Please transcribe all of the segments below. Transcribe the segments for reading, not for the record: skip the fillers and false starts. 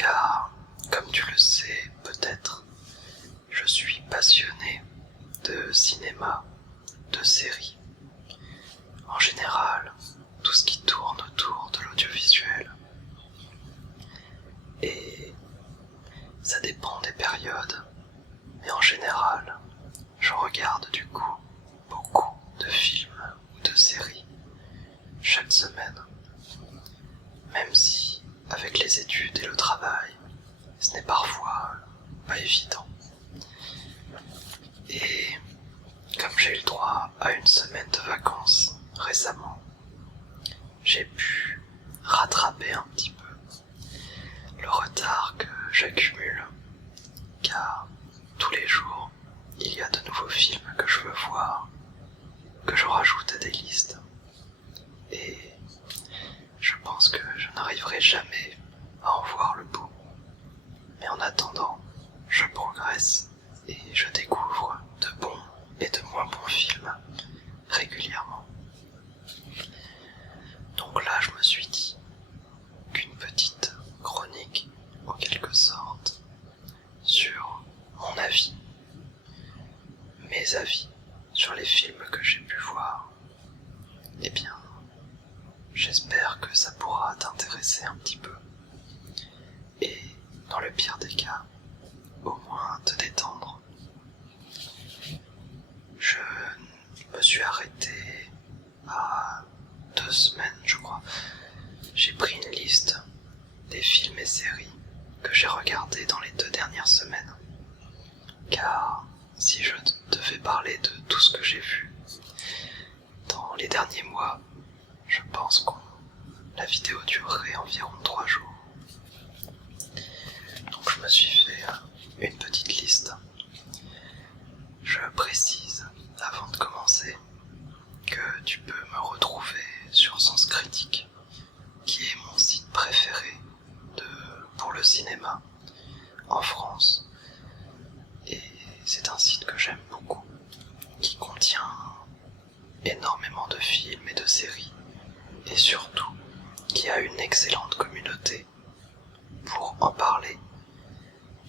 car, comme tu le sais peut-être, je suis passionné de cinéma, de séries. En général, tout ce qui tourne autour de l'audiovisuel. Et ça dépend des périodes, mais en général, je regarde du coup beaucoup de films ou de séries chaque semaine. Même si, avec les études et le travail, ce n'est parfois pas évident. Et comme j'ai eu le droit à une semaine de vacances récemment, j'ai pu rattraper un petit peu le retard que j'accumule, car tous les jours, il y a de nouveaux films que je veux voir, que je rajoute à des listes. Et je pense que je n'arriverai jamais à en voir le bout. Mais en attendant, je progresse et je découvre de bons et de moins bons films régulièrement. Donc là, je me suis dit qu'une petite chronique, en quelque sorte, sur mon avis, mes avis sur les films que j'ai pu voir, eh bien, j'espère que ça pourra t'intéresser un petit peu. Et, dans le pire des cas, au moins te détendre. Je me suis arrêté à 2 semaines, je crois. J'ai pris une liste des films et séries que j'ai regardés dans les 2 dernières semaines. Car si je devais parler de tout ce que j'ai vu dans les derniers mois, je pense que la vidéo durerait environ 3 jours. Donc je me suis fait une petite liste. Je précise, avant de commencer, que tu peux me retrouver sur Sens Critique, qui est mon site préféré pour le cinéma en France. Et c'est un site que j'aime beaucoup, qui contient énormément de films et de séries, et surtout qui a une excellente communauté pour en parler.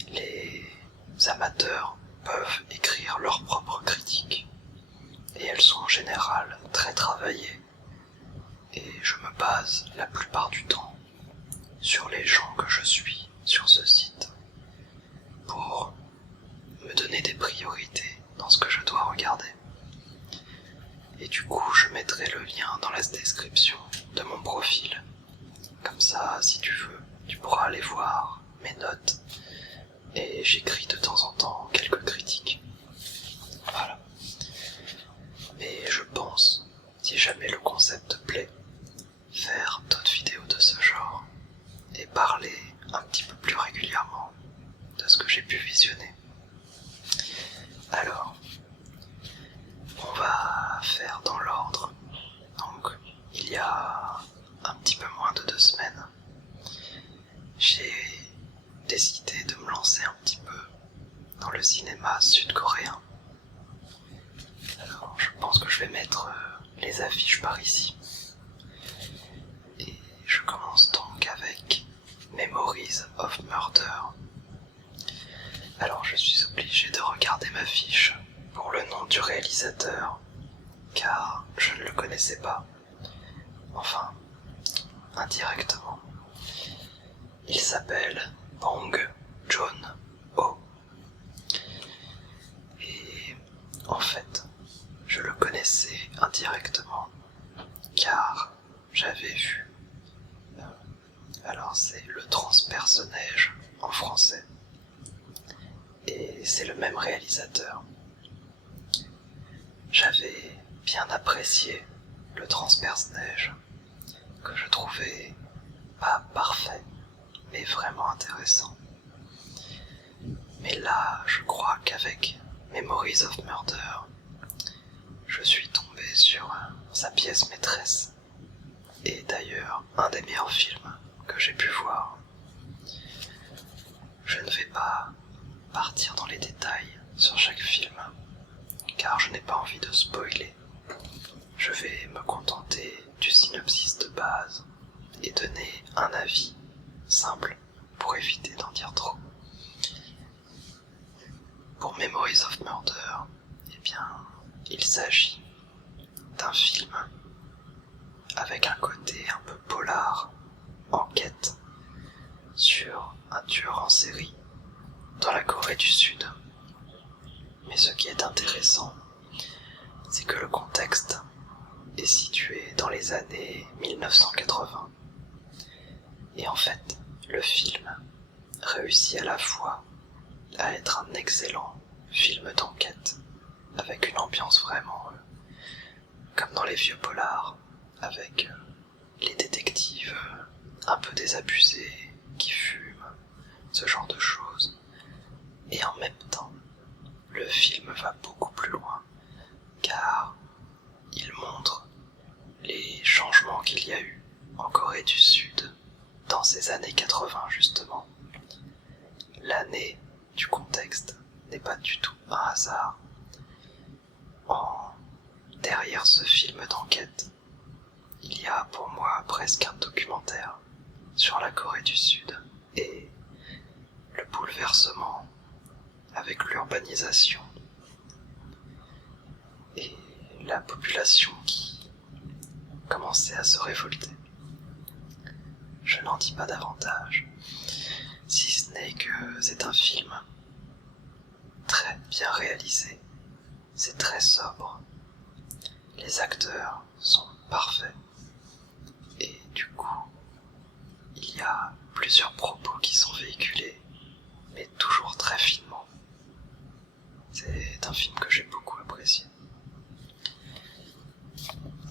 Les amateurs peuvent écrire leurs propres critiques, et elles sont en général très travaillées, et je me base la plupart du temps sur les gens que je suis sur ce site pour me donner des priorités dans ce que je dois regarder. Et du coup, je mettrai le lien dans la description de mon profil. Comme ça, si tu veux, tu pourras aller voir mes notes. Et j'écris de temps en temps quelques critiques. Voilà. Mais je pense, si jamais le concept te plaît, faire d'autres vidéos de ce genre et parler un petit peu plus régulièrement de ce que j'ai pu visionner. Alors, on va faire dans l'ordre. Donc, il y a un petit peu moins de 2 semaines, j'ai décidé de me lancer un petit peu dans le cinéma sud-coréen. Alors, je pense que je vais mettre les affiches par ici. Et je commence donc avec Memories of Murder. Alors, je suis obligé de regarder ma fiche pour le nom du réalisateur, car je ne le connaissais pas. Enfin, indirectement. Il s'appelle Bong Joon-ho. Et en fait, je le connaissais indirectement, car j'avais vu, alors c'est Le Transperce-Neige en français, et c'est le même réalisateur. J'avais bien apprécié Le Transperce-Neige, que je trouvais pas parfait, mais vraiment intéressant. Mais là, je crois qu'avec Memories of Murder, je suis tombé sur sa pièce maîtresse, et d'ailleurs un des meilleurs films que j'ai pu voir. Je ne vais pas partir dans les détails sur chaque film, car je n'ai pas envie de spoiler. Je vais me contenter du synopsis de base et donner un avis simple pour éviter Memories of Murder, eh bien, il s'agit d'un film avec un côté un peu polar, enquête, sur un tueur en série dans la Corée du Sud. Mais ce qui est intéressant, c'est que le contexte est situé dans les années 1980. Et en fait, le film réussit à la fois à être un excellent film d'enquête, avec une ambiance vraiment comme dans les vieux polars, avec les détectives un peu désabusés, qui fument, ce genre de choses. Et en même temps, le film va beaucoup plus loin, car il montre les changements qu'il y a eu en Corée du Sud dans ces années 80 justement. L'année du contexte n'est pas du tout un hasard. Derrière ce film d'enquête, il y a pour moi presque un documentaire sur la Corée du Sud et le bouleversement avec l'urbanisation et la population qui commençait à se révolter. Je n'en dis pas davantage, si ce n'est que c'est un film très bien réalisé, c'est très sobre, les acteurs sont parfaits et du coup, il y a plusieurs propos qui sont véhiculés, mais toujours très finement. C'est un film que j'ai beaucoup apprécié.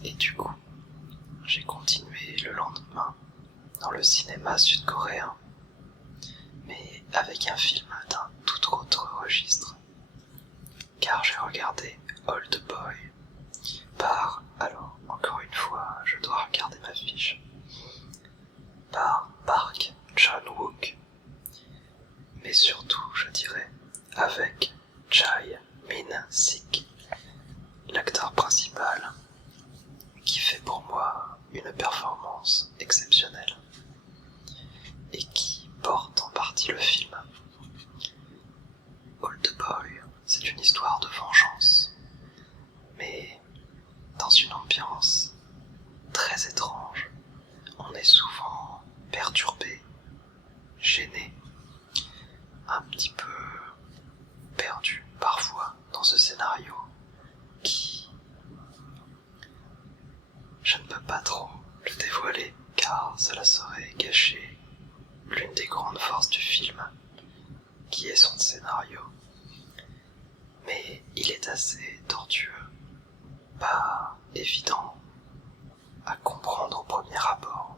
Et du coup, j'ai continué le lendemain dans le cinéma sud-coréen, mais avec un film d'un tout autre registre, car j'ai regardé Old Boy alors encore une fois, je dois regarder ma fiche, par Park Chan-wook, mais surtout, je dirais, avec Chae Min-sik, l'acteur principal, qui fait pour moi une performance exceptionnelle et qui porte en partie le film. Old Boy, c'est une histoire de vengeance, mais dans une ambiance très étrange. On est souvent perturbé, gêné, un petit peu perdu parfois dans ce scénario qui... Je ne peux pas trop le dévoiler car cela serait gâcher l'une des grandes forces du film, qui est son scénario. Mais il est assez tortueux, pas évident à comprendre au premier abord.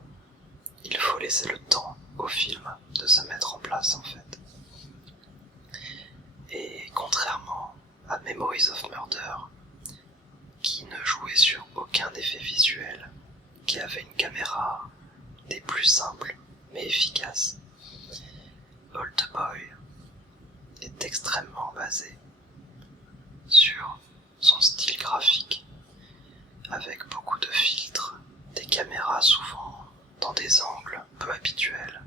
Il faut laisser le temps au film de se mettre en place en fait. Et contrairement à Memories of Murder, qui ne jouait sur aucun effet visuel, qui avait une caméra des plus simples mais efficaces, Old Boy est extrêmement basé sur son style graphique, avec beaucoup de filtres, des caméras souvent dans des angles peu habituels,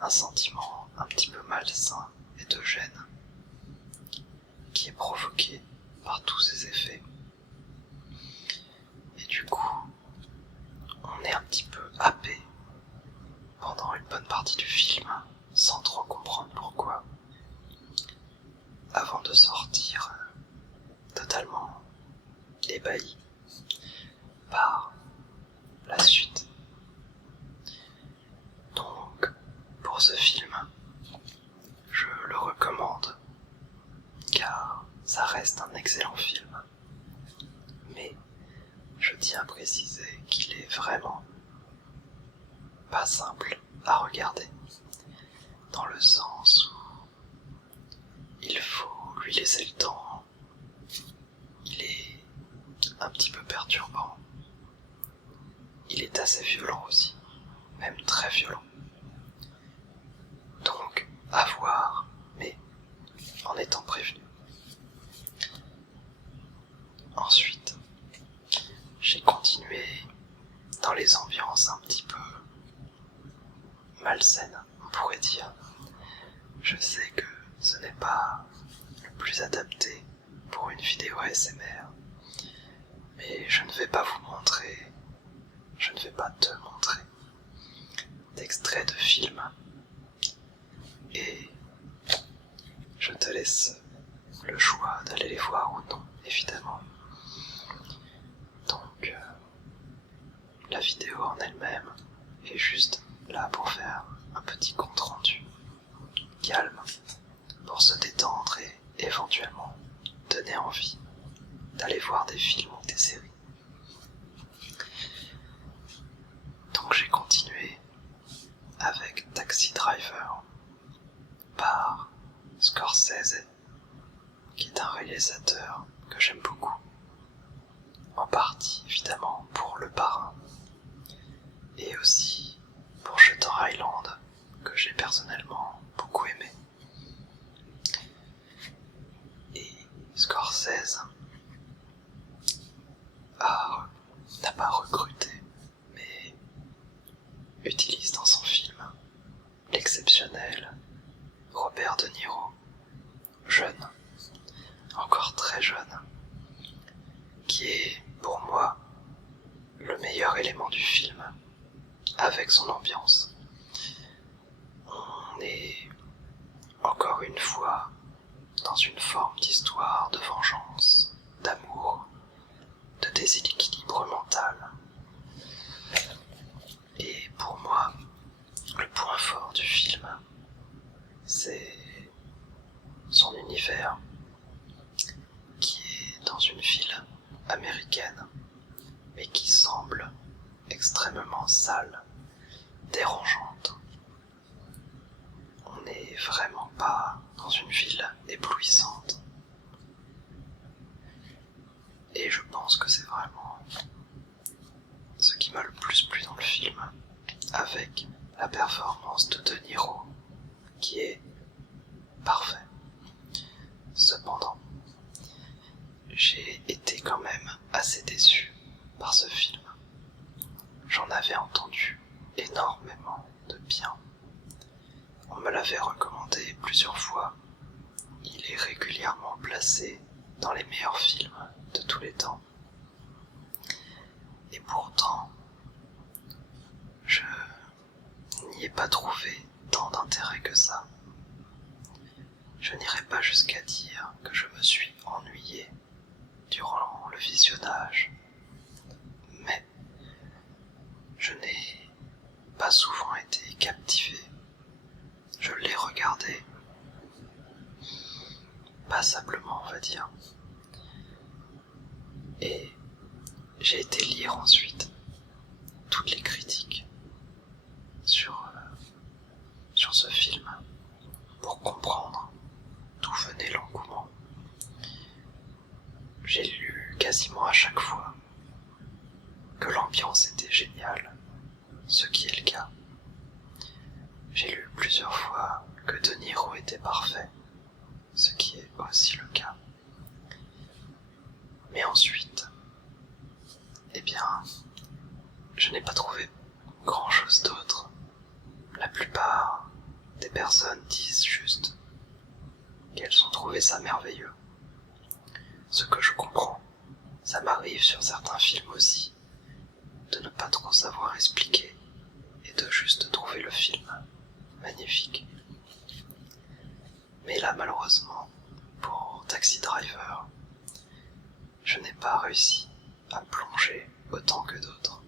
un sentiment un petit peu malsain et de gêne qui est provoqué par tous ces effets. Et du coup, on est un petit peu happé pendant une bonne partie du film, sans trop comprendre pourquoi, avant de sortir totalement ébahi par la suite. Donc, pour ce film, je le recommande, car ça reste un excellent film. Mais je tiens à préciser qu'il est vraiment pas simple à regarder, dans le sens où il faut lui laisser le temps. Il est un petit peu perturbant. Il est assez violent aussi, même très violent. Donc, à voir, mais en étant prévenu. Ensuite, j'ai continué dans les ambiances un petit peu malsaines, on pourrait dire. Je sais que ce n'est pas le plus adapté pour une vidéo ASMR. Mais je ne vais pas vous montrer, je ne vais pas te montrer d'extraits de films. Et je te laisse le choix d'aller les voir ou non, évidemment. Donc, la vidéo en elle-même est juste là pour faire un petit compte rendu calme, pour se détendre et éventuellement donner envie d'aller voir des films ou des séries. Donc j'ai continué avec Taxi Driver par Scorsese, qui est un réalisateur que j'aime beaucoup, en partie évidemment pour Le Parrain, et aussi pour Shutter Island, que j'ai personnellement beaucoup aimé. Et Scorsese n'a pas recruté, mais utilise dans son film l'exceptionnel Robert De Niro, jeune, encore très jeune, qui est pour moi le meilleur élément du film, avec son ambiance. On est encore une fois dans une forme d'histoire de vengeance, d'amour, de déséquilibre mental. Et pour moi, le point fort du film, c'est son univers, qui est dans une ville américaine, mais qui semble extrêmement sale, dérangeante. On n'est vraiment pas dans une ville éblouissante. Et je pense que c'est vraiment ce qui m'a le plus plu dans le film, avec la performance de De Niro, qui est parfait. Cependant, j'ai été quand même assez déçu par ce film. J'en avais entendu énormément de bien. On me l'avait recommandé plusieurs fois. Il est régulièrement placé dans les meilleurs films de tous les temps. Et pourtant, je n'y ai pas trouvé tant d'intérêt que ça. Je n'irai pas jusqu'à dire que je me suis ennuyé durant le visionnage, mais je n'ai pas souvent été captivé. Je l'ai regardé passablement, on va dire, et j'ai été lire ensuite toutes les critiques sur ce film pour comprendre d'où venait l'engouement. J'ai lu quasiment à chaque fois que l'ambiance était géniale, ce qui est le cas. J'ai lu plusieurs fois que De Niro était parfait, ce qui est aussi le cas. Mais ensuite, eh bien, je n'ai pas trouvé grand-chose d'autre. La plupart des personnes disent juste qu'elles ont trouvé ça merveilleux. Ce que je comprends, ça m'arrive sur certains films aussi, de ne pas trop savoir expliquer et de juste trouver le film magnifique. Mais là, malheureusement, pour Taxi Driver, je n'ai pas réussi à plonger autant que d'autres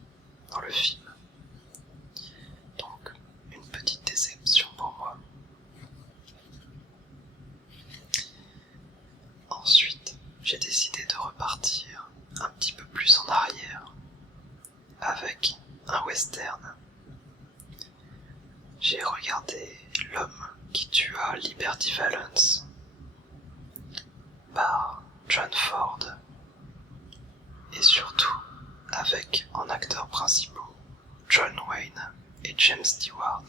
dans le film. Donc, une petite déception pour moi. Ensuite, j'ai décidé de repartir un petit peu plus en arrière avec un western. J'ai regardé L'homme qui tua Liberty Valance par John Ford, et surtout avec en acteurs principaux John Wayne et James Stewart.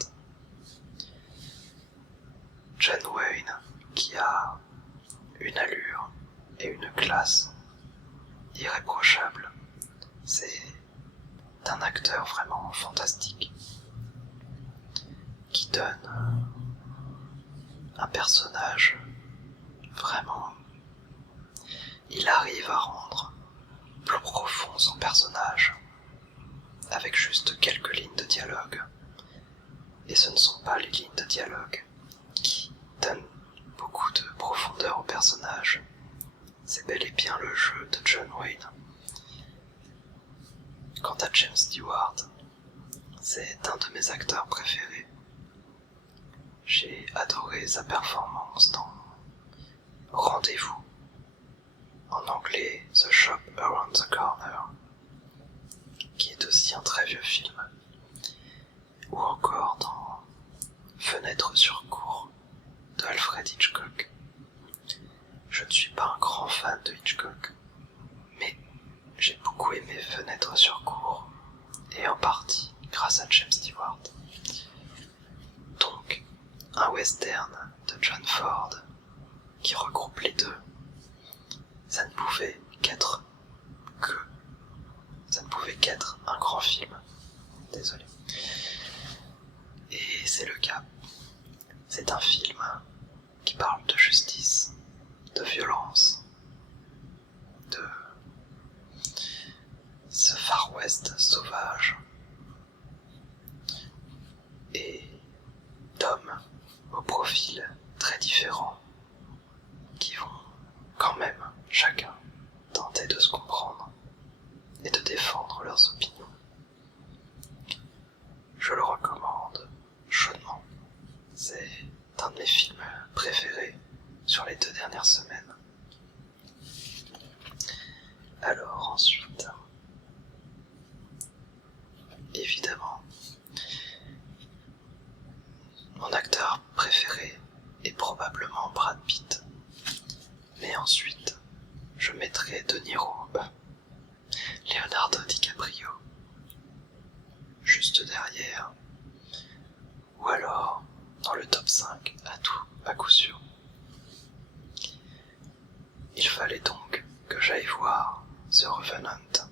John Wayne qui a une allure et une classe irréprochables. C'est un acteur vraiment fantastique qui donne un personnage Vraiment, il arrive à rendre plus profond son personnage, avec juste quelques lignes de dialogue. Et ce ne sont pas les lignes de dialogue qui donnent beaucoup de profondeur au personnage. C'est bel et bien le jeu de John Wayne. Quant à James Stewart, c'est un de mes acteurs préférés. J'ai adoré sa performance dans Rendez-vous, en anglais The Shop Around the Corner, qui est aussi un très vieux film, ou encore dans Fenêtre sur cour de Alfred Hitchcock. Je ne suis pas un grand fan de Hitchcock, mais j'ai beaucoup aimé Fenêtre sur cour, et en partie grâce à James Stewart. Donc, un western de John Ford qui regroupe les deux, ça ne pouvait qu'être un grand film. Désolé. Et c'est le cas. C'est un film qui parle de justice, de violence, de ce Far West sauvage et d'hommes au profil très différents qui vont quand même chacun tenter de se comprendre et de défendre leurs opinions. Je le recommande chaudement. C'est un de mes films préférés sur les 2 dernières semaines. Alors ensuite, évidemment, mon acteur préféré est probablement Brad Pitt. Mais ensuite, je mettrai De Niro, Leonardo DiCaprio, juste derrière, ou alors dans le top 5 à coup sûr. Il fallait donc que j'aille voir The Revenant,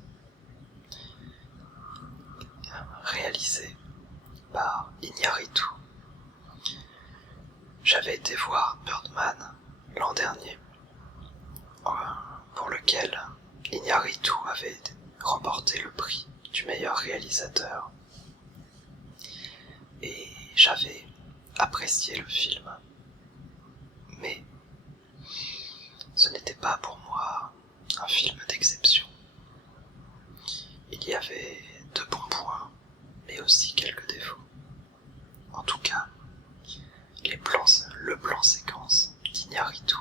réalisé par Iñárritu. J'avais été voir Birdman l'an dernier, pour lequel Iñárritu avait remporté le prix du meilleur réalisateur. Et j'avais apprécié le film, mais ce n'était pas pour moi un film d'exception. Il y avait de bons points, mais aussi quelques défauts. En tout cas, le plan séquence d'Iñárritu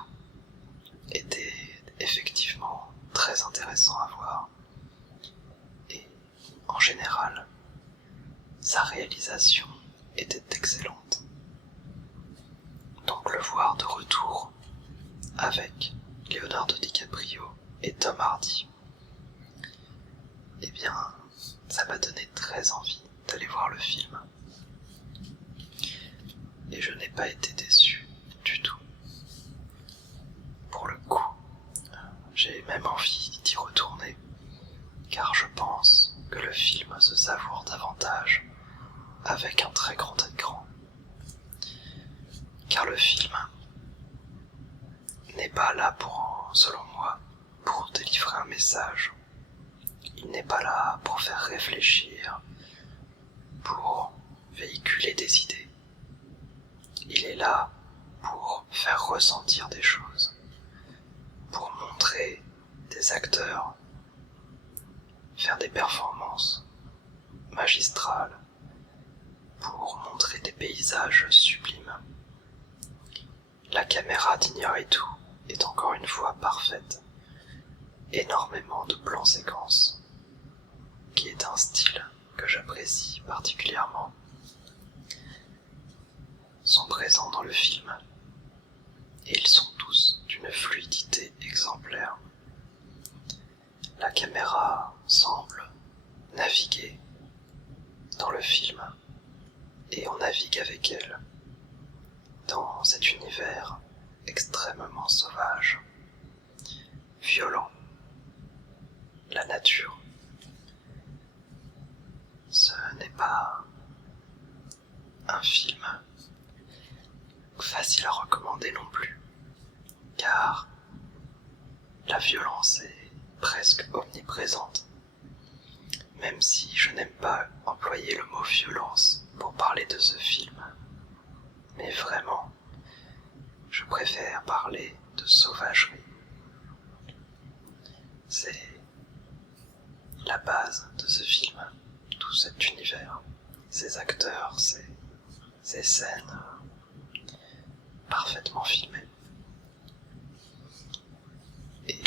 était effectivement très intéressant à voir. Et en général, sa réalisation était excellente. Donc le voir de retour avec Leonardo DiCaprio et Tom Hardy, eh bien, ça m'a donné très envie d'aller voir le film. Et je n'ai pas été déçu du tout. Pour le coup, j'ai même envie d'y retourner, car je pense que le film se savoure davantage avec un très grand écran. Car le film n'est pas là selon moi, pour délivrer un message. Il n'est pas là pour faire réfléchir, pour véhiculer des idées. Il est là pour faire ressentir des choses, pour montrer des acteurs faire des performances magistrales, pour montrer des paysages sublimes. La caméra d'Iñárritu est encore une fois parfaite. Énormément de plans séquences, qui est un style que j'apprécie particulièrement, sont présents dans le film, et ils sont tous d'une fluidité exemplaire. La caméra semble naviguer dans le film, et on navigue avec elle dans cet univers extrêmement sauvage, violent. La nature. Ce n'est pas un film facile à recommander non plus. car la violence est presque omniprésente. Même si je n'aime pas employer le mot violence pour parler de ce film, mais vraiment, je préfère parler de sauvagerie. C'est la base de ce film, tout cet univers, ces acteurs, ces scènes parfaitement filmées. Et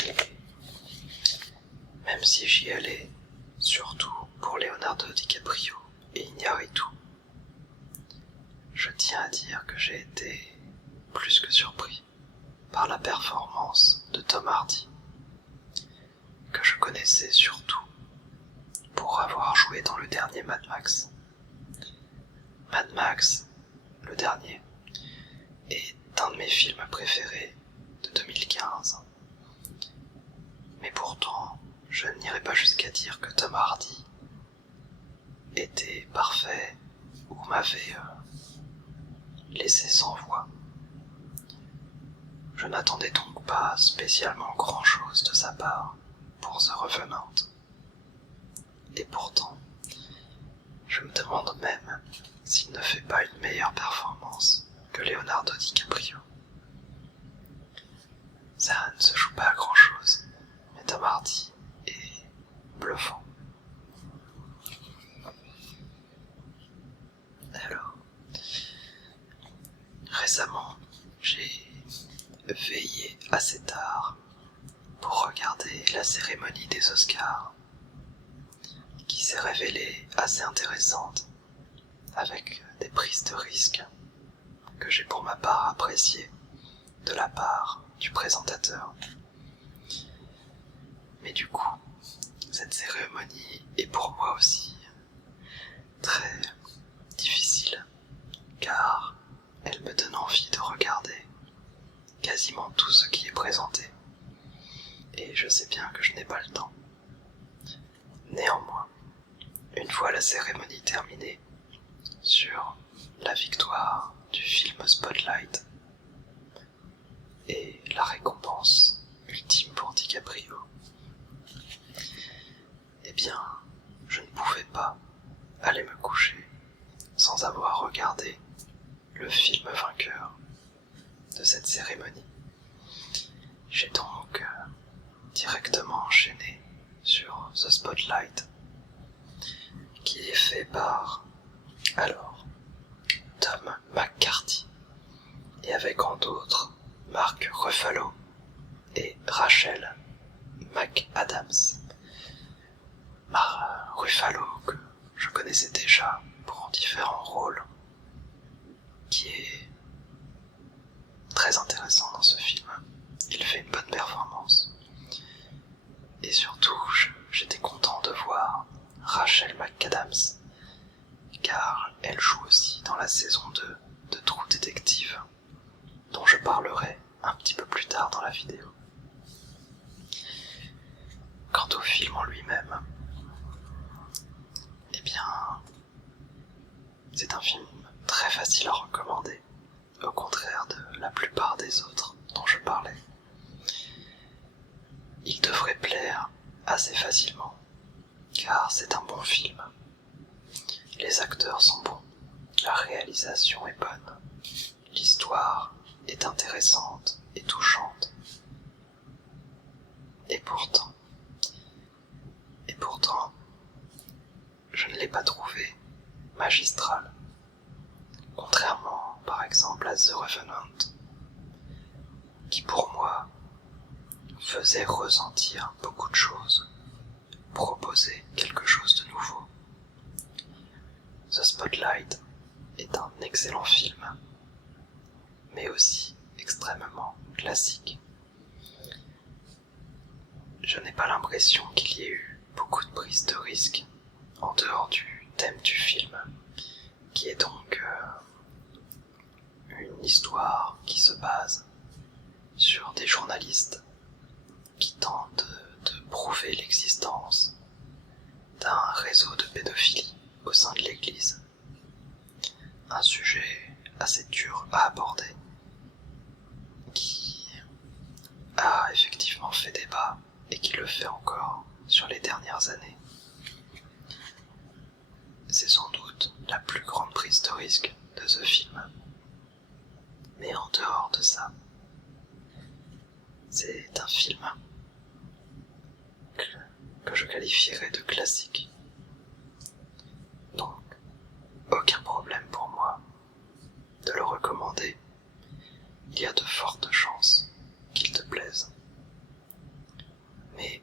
même si j'y allais surtout pour Leonardo DiCaprio et Iñárritu, je tiens à dire que j'ai été plus que surpris par la performance de Tom Hardy, que je connaissais surtout pour avoir joué dans le dernier Mad Max. Mad Max, le dernier, est un de mes films préférés de 2015. Mais pourtant, je n'irai pas jusqu'à dire que Tom Hardy était parfait ou m'avait laissé sans voix. Je n'attendais donc pas spécialement grand-chose de sa part pour The Revenant. Et pourtant, je me demande même s'il ne fait pas une meilleure performance que Leonardo DiCaprio. Ça ne se joue pas à grand-chose, mais Tom Hardy est bluffant. Alors, récemment, j'ai veillé assez tard pour regarder la cérémonie des Oscars, qui s'est révélée assez intéressante, avec des prises de risques que j'ai pour ma part appréciées de la part du présentateur. Mais du coup, cette cérémonie est pour moi aussi très difficile, car elle me donne envie de regarder quasiment tout ce qui est présenté, et je sais bien que je n'ai pas le temps. Néanmoins, une fois la cérémonie terminée, sur la victoire du film Spotlight et la récompense ultime pour DiCaprio, eh bien, je ne pouvais pas aller me coucher sans avoir regardé le film vainqueur de cette cérémonie. J'ai donc directement enchaîné sur The Spotlight, qui est fait par, Tom McCarthy, et avec en d'autres Mark Ruffalo et Rachel McAdams. Ruffalo, que je connaissais déjà pour différents rôles, qui est très intéressant dans ce film. Il fait une bonne performance. Et surtout, j'étais content de voir Rachel McAdams, car elle joue aussi dans la saison 2 de True Detective, dont je parlerai un petit peu plus tard dans la vidéo. Quant au film en lui-même, eh bien, c'est un film très facile à recommander, au contraire de la plupart des autres dont je parlais. Il devrait plaire assez facilement, car c'est un bon film. Les acteurs sont bons, la réalisation est bonne, l'histoire est intéressante et touchante. Et pourtant, je ne l'ai pas trouvé magistral. Contrairement, par exemple, à The Revenant, qui pour moi faisait ressentir beaucoup de choses, proposait quelque chose de nouveau. The Spotlight est un excellent film, mais aussi extrêmement classique. Je n'ai pas l'impression qu'il y ait eu beaucoup de prises de risques en dehors du thème du film, qui est donc une histoire qui se base sur des journalistes qui tentent de prouver l'existence d'un réseau de pédophilie au sein de l'Église. Un sujet assez dur à aborder, qui a effectivement fait débat et qui le fait encore sur les dernières années. C'est sans doute la plus grande prise de risque de ce film. Mais en dehors de ça, c'est un film que je qualifierais de classique. Donc, aucun problème pour moi de le recommander. Il y a de fortes chances qu'il te plaise. Mais,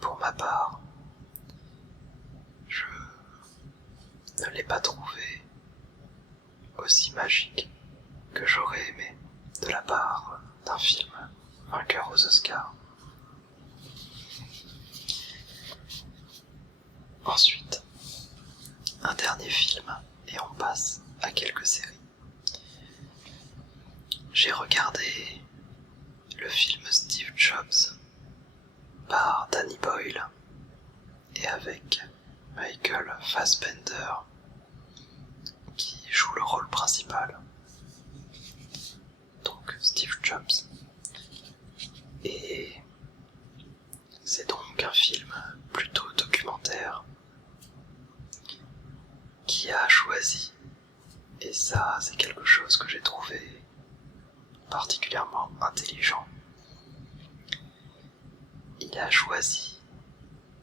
pour ma part, je ne l'ai pas trouvé aussi magique que j'aurais aimé de la part d'un film vainqueur aux Oscars. Ensuite, un dernier film et on passe à quelques séries. J'ai regardé le film Steve Jobs par Danny Boyle et avec Michael Fassbender qui joue le rôle principal. Donc Steve Jobs. Et c'est donc un film plutôt documentaire qui a choisi, et ça c'est quelque chose que j'ai trouvé particulièrement intelligent, il a choisi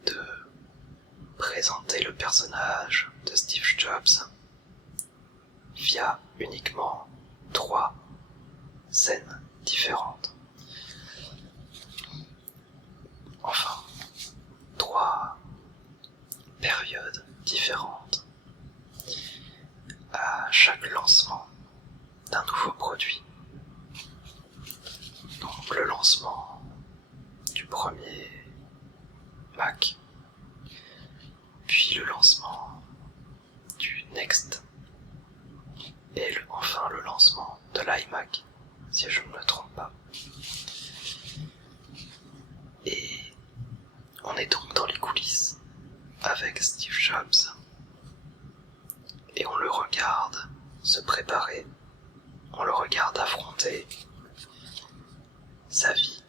de présenter le personnage de Steve Jobs via uniquement 3 scènes différentes. Enfin, 3 périodes différentes à chaque lancement d'un nouveau produit. Donc le lancement du premier Mac, puis le lancement du Next, et enfin le lancement de l'iMac, si je ne me trompe pas. Et on est donc dans les coulisses avec Steve Jobs, et on le regarde se préparer, on le regarde affronter sa vie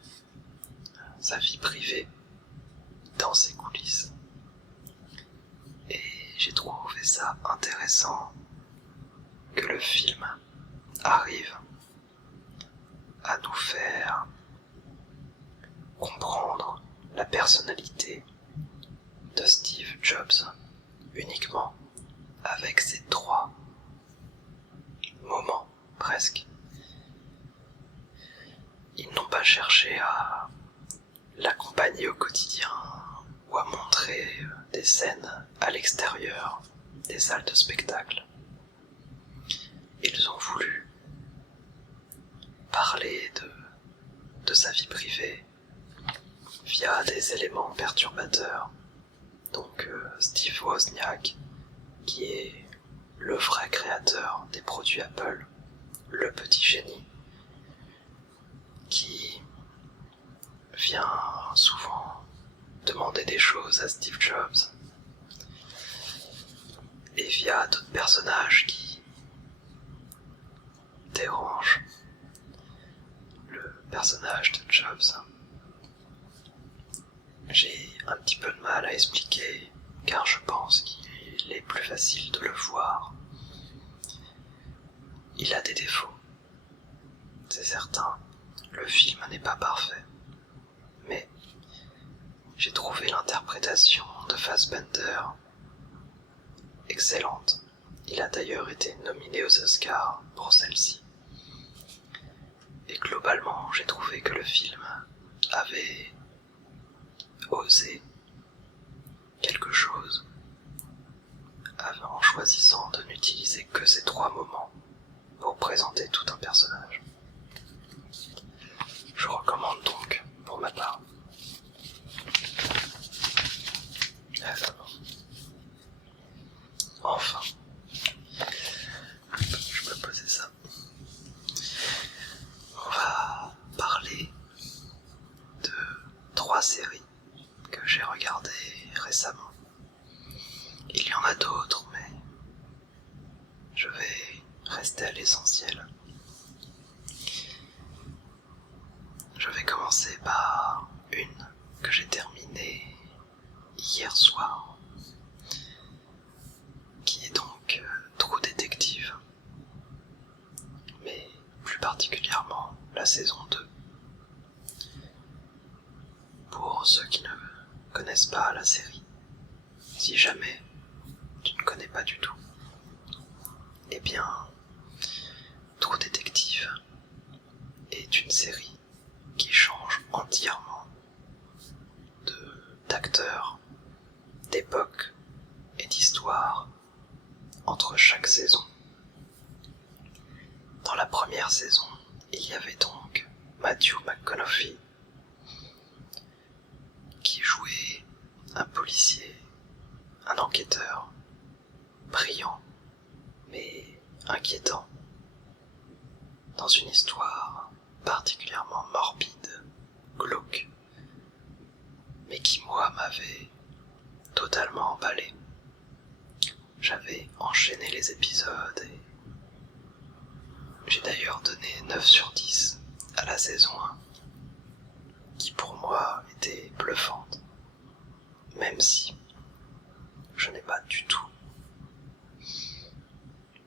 privée dans ses coulisses. Et j'ai trouvé ça intéressant que le film arrive à nous faire comprendre la personnalité de Steve Jobs uniquement avec ces 3 moments presque. Ils n'ont pas cherché à l'accompagner au quotidien ou à montrer des scènes à l'extérieur des salles de spectacle. Ils ont voulu parler de sa vie privée via des éléments perturbateurs. Donc Steve Wozniak, qui est le vrai créateur des produits Apple, le petit génie, qui vient souvent demander des choses à Steve Jobs, et via d'autres personnages qui dérangent le personnage de Jobs. J'ai un petit peu de mal à expliquer, car je pense qu'il est plus facile de le voir. Il a des défauts, c'est certain, le film n'est pas parfait, mais j'ai trouvé l'interprétation de Fassbender excellente. Il a d'ailleurs été nominé aux Oscars pour celle-ci. Et globalement, j'ai trouvé que le film avait osé quelque chose en choisissant de n'utiliser que ces 3 moments pour présenter tout un personnage. Je recommande donc, pour ma part. Alors, enfin, je peux poser ça. On va parler de 3 séries que j'ai regardées récemment. Il y en a d'autres, mais je vais rester à l'essentiel. Je vais commencer commencer par une que j'ai terminée hier soir, qui est donc True Detective, mais plus particulièrement la saison 2. Pour ceux qui ne connaissent pas la série, si jamais tu ne connais pas du tout, eh bien, True Detective est une série qui change entièrement d'acteurs, d'époque et d'histoire entre chaque saison. Dans la première saison, il y avait donc Matthew McConaughey qui jouait un policier, un enquêteur brillant mais inquiétant dans une histoire particulièrement morbide, glauque, mais qui moi m'avait totalement emballé. J'avais enchaîné les épisodes et j'ai d'ailleurs donné 9 sur 10 à la saison 1, qui pour moi était bluffante, même si je n'ai pas du tout,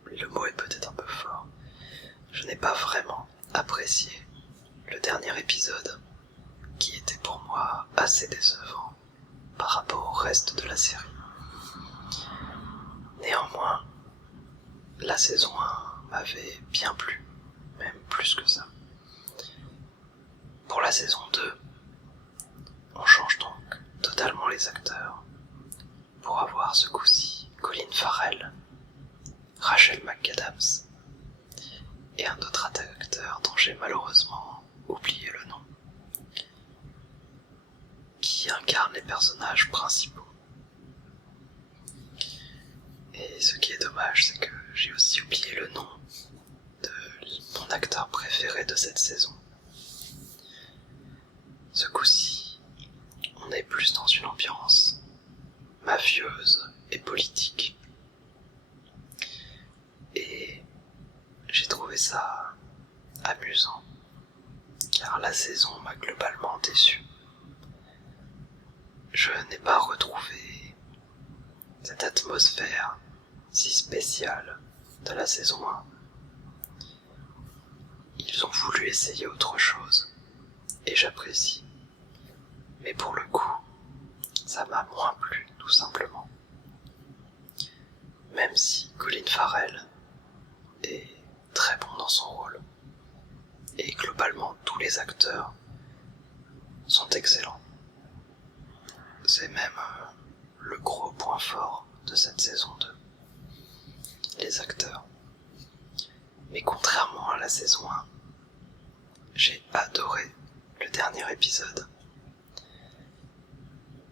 le mot est peut-être un peu fort, je n'ai pas vraiment apprécié le dernier épisode, qui était pour moi assez décevant par rapport au reste de la série. Néanmoins, la saison 1 m'avait bien plu, même plus que ça. Pour la saison 2, on change donc totalement les acteurs pour avoir ce coup-ci Colin Farrell, Rachel McAdams et un autre acteur dont j'ai malheureusement oublié le nom, qui incarne les personnages principaux. Et ce qui est dommage, c'est que j'ai aussi oublié le nom de mon acteur préféré de cette saison. Ce coup-ci, on est plus dans une ambiance mafieuse et politique. Et j'ai trouvé ça amusant, car la saison m'a globalement déçu. Je n'ai pas retrouvé cette atmosphère si spéciale de la saison 1. Ils ont voulu essayer autre chose, et j'apprécie. Mais pour le coup, ça m'a moins plu, tout simplement. Même si Colin Farrell est très bon dans son rôle, et globalement tous les acteurs sont excellents. C'est même le gros point fort de cette saison 2, les acteurs. Mais contrairement à la saison 1, j'ai adoré le dernier épisode.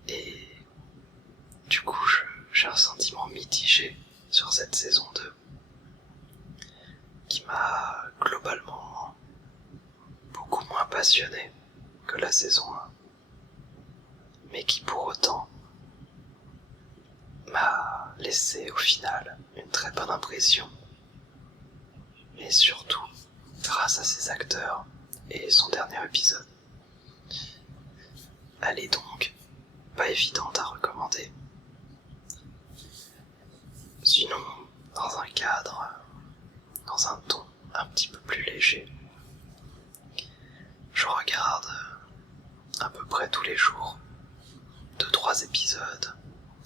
Et du coup, j'ai un sentiment mitigé sur cette saison 2, qui m'a globalement beaucoup moins passionné que la saison 1, mais qui pour autant m'a laissé au final une très bonne impression, et surtout grâce à ses acteurs et son dernier épisode. Elle est donc pas évidente à recommander. Sinon, dans un cadre, dans un ton un petit peu plus léger, je regarde à peu près tous les jours 2-3 épisodes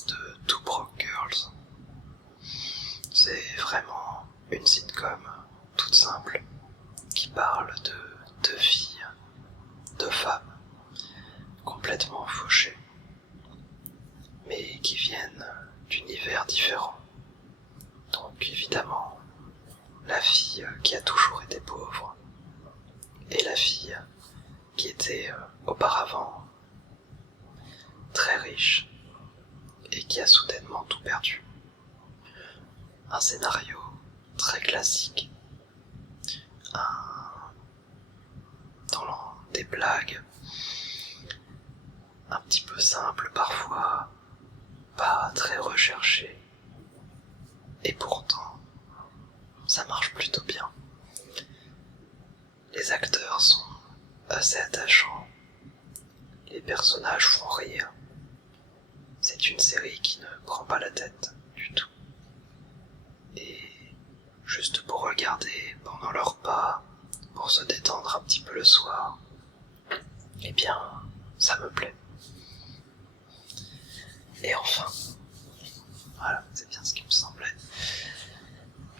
de Two Broke Girls. C'est vraiment une sitcom toute simple qui parle de deux filles, deux femmes complètement fauchées, mais qui viennent d'univers différents. Donc évidemment, la fille qui a toujours été pauvre et la fille qui était auparavant très riche et qui a soudainement tout perdu. Un scénario très classique, des blagues un petit peu simples parfois, pas très recherchées, et pourtant ça marche plutôt bien. Les acteurs sont assez attachants personnages font rire. C'est une série qui ne prend pas la tête du tout. Et juste pour regarder pendant leur repas, pour se détendre un petit peu le soir, eh bien, ça me plaît. Et enfin, voilà, c'est bien ce qui me semblait.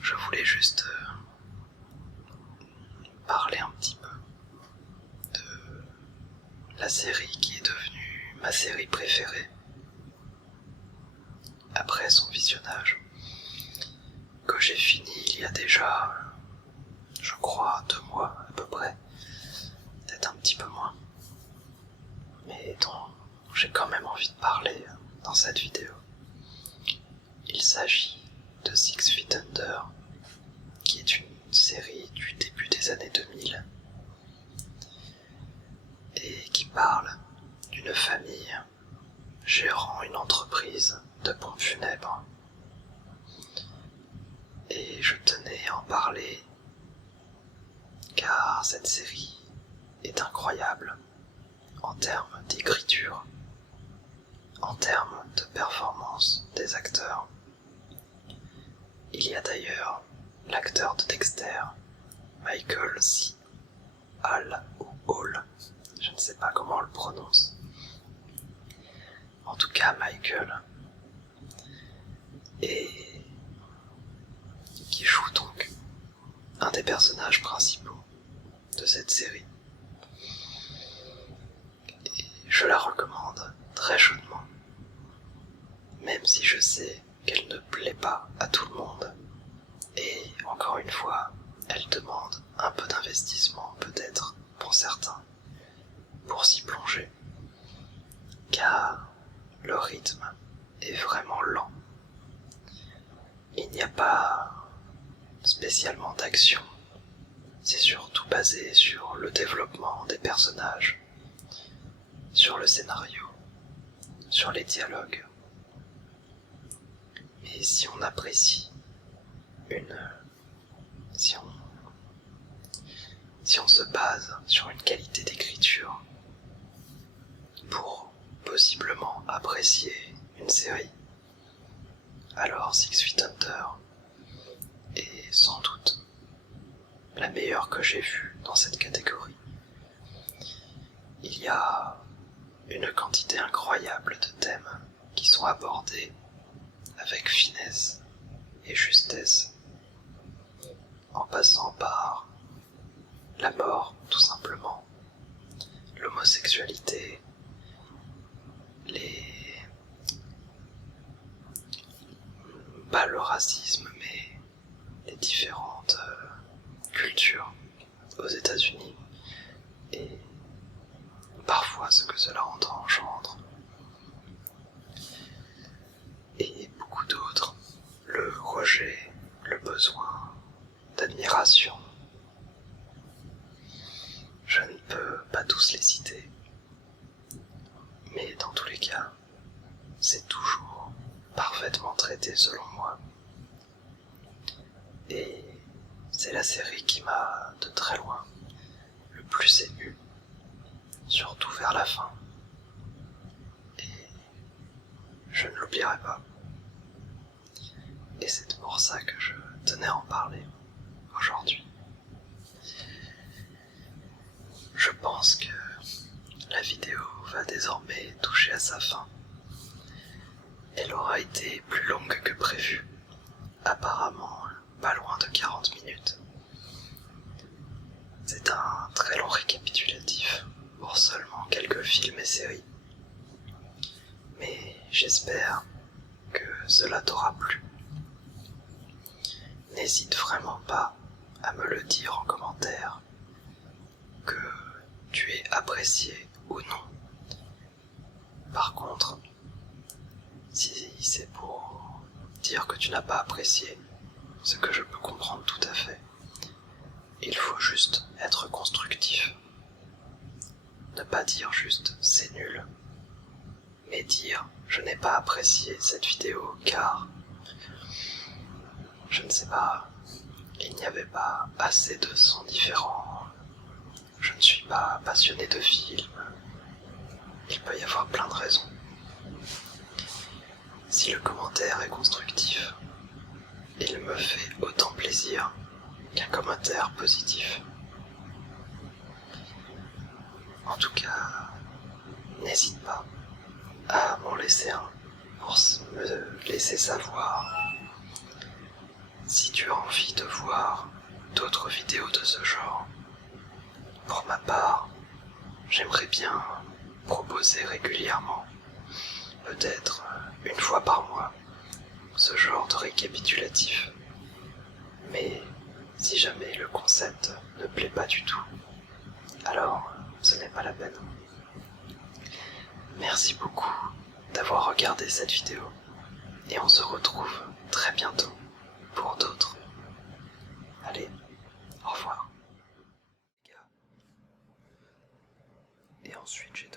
Je voulais juste parler un petit peu de la série qui est devenue ma série préférée après son visionnage, que j'ai fini il y a déjà, je crois, 2 mois à peu près, peut-être un petit peu moins, mais dont j'ai quand même envie de parler dans cette vidéo. Il s'agit de Six Feet Under, qui est une série du début des années 2000 et qui parle d'une famille gérant une entreprise de pompes funèbres. Et je tenais à en parler car cette série est incroyable en termes d'écriture, en termes de performance des acteurs. Il y a d'ailleurs l'acteur de Dexter, Michael C. Hall ou Hall, je ne sais pas comment on le prononce. En tout cas, Michael, et qui joue donc un des personnages principaux de cette série. Et je la recommande très chaudement, même si je sais qu'elle ne plaît pas à tout le monde. Et encore une fois, elle demande un peu d'investissement peut-être pour certains, pour s'y plonger, car le rythme est vraiment lent. Il n'y a pas spécialement d'action, c'est surtout basé sur le développement des personnages, sur le scénario, sur les dialogues. Et si on apprécie si on se base sur une qualité d'écriture pour possiblement apprécier une série, alors Six Feet Under est sans doute la meilleure que j'ai vue dans cette catégorie. Il y a une quantité incroyable de thèmes qui sont abordés avec finesse et justesse, en passant par la mort tout simplement, l'homosexualité, pas le racisme, mais les différentes cultures aux États-Unis et parfois ce que cela engendre, et beaucoup d'autres, le rejet, le besoin d'admiration. Je ne peux pas tous les citer, mais dans tous les cas, c'est toujours parfaitement traité selon moi. Et c'est la série qui m'a, de très loin, le plus ému, surtout vers la fin. Et je ne l'oublierai pas. Et c'est pour ça que je tenais à en parler aujourd'hui. Je pense que la vidéo va désormais toucher à sa fin. Elle aura été plus longue que prévu, apparemment pas loin de 40 minutes. C'est un très long récapitulatif pour seulement quelques films et séries. Mais j'espère que cela t'aura plu. N'hésite vraiment pas à me le dire en commentaire, que tu aies apprécié ou non. Par contre, si c'est pour dire que tu n'as pas apprécié, ce que je peux comprendre tout à fait, il faut juste être constructif. Ne pas dire juste c'est nul, mais dire je n'ai pas apprécié cette vidéo car, je ne sais pas, il n'y avait pas assez de sons différents, je ne suis pas passionné de films, il peut y avoir plein de raisons. Si le commentaire est constructif, il me fait autant plaisir qu'un commentaire positif. En tout cas, n'hésite pas à m'en laisser un pour me laisser savoir si tu as envie de voir d'autres vidéos de ce genre. Pour ma part, j'aimerais bien proposer régulièrement, peut-être une fois par mois, ce genre de récapitulatif. Mais si jamais le concept ne plaît pas du tout, alors ce n'est pas la peine. Merci beaucoup d'avoir regardé cette vidéo et on se retrouve très bientôt pour d'autres. Allez, au revoir. Et ensuite j'ai